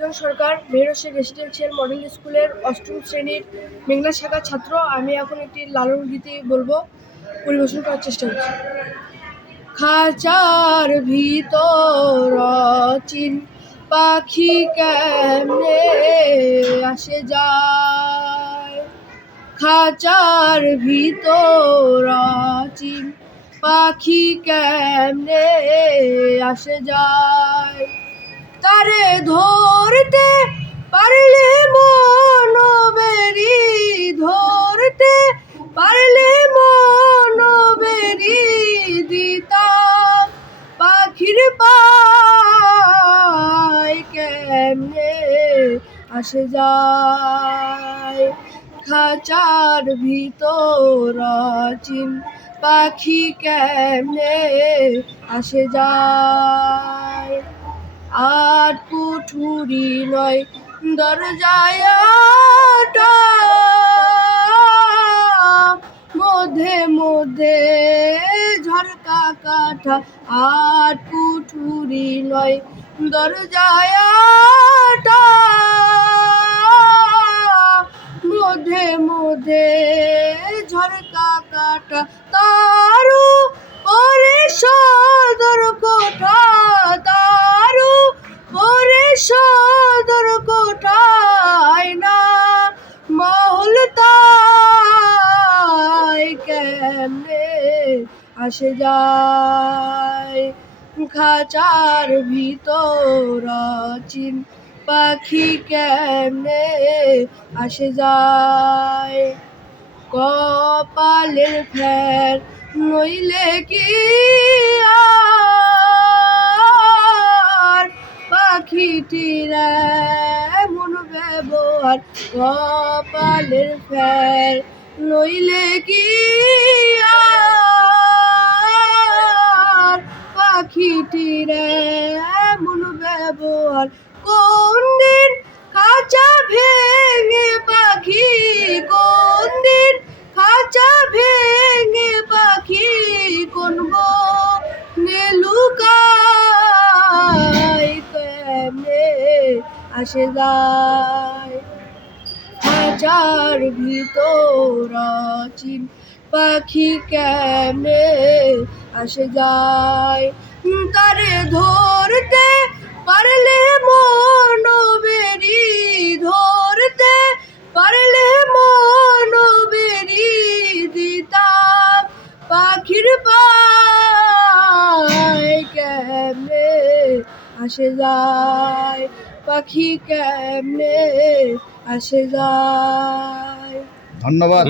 সরকার মেহর Sheikh residential model স্কুলের অষ্টম শ্রেণীর মেঘনা শাখার ছাত্র। আমি এখন একটি লালন গীতি বলবো, পরিবেশন করার চেষ্টা করছি। খাঁচার ভিতর চিন পাখি কেমনে আসে যায়, খাঁচার ভিতর চিন পাখি কেমনে আসে যায়, তারে ধরতে পারলে মনবেরি, ধরতে পারলে মনবেরি দিতাম পাখির পায় কেমনে আসে যায়, খাঁচার ভিতর চিন পাখি কেমনে আসে যায়। আর কুঠুরি নয় দরজায় মধ্যে মধ্যে ঝরকা কাঠা, আর কুঠুরি নয় দরজায় মধ্যে মধ্যে ঝরকা কাঠা, তারু ওরে সদর কোঠা, তারু ওরে সদর কোঠায় না মহল তাই কেমনে আসে যায়, খাঁচার ভিতর চিন পাখি কেমনে আসে যায়। কপালের ফের নইলে কি আর পাখিটির এমন ব্যবহার, কপালের ফের নইলে কি আর পাখিটির এমন ব্যবহার, কোন দিন খাঁচা ভেঙে পাখি, কোন দিন খাঁচা ভেঙে পাখি কোন বনে লুকায় কেমনে আসে যায়, খাঁচার ভিতর চিন পাখি কেমনে আসে যায়, তারে ধরতে পারলে মনবেরি, ধরতে পারলে মনবেরি দিতাম পাখির পায় কেমনে আসে যায়, পাখি কেমনে আসে যায়। ধন্যবাদ।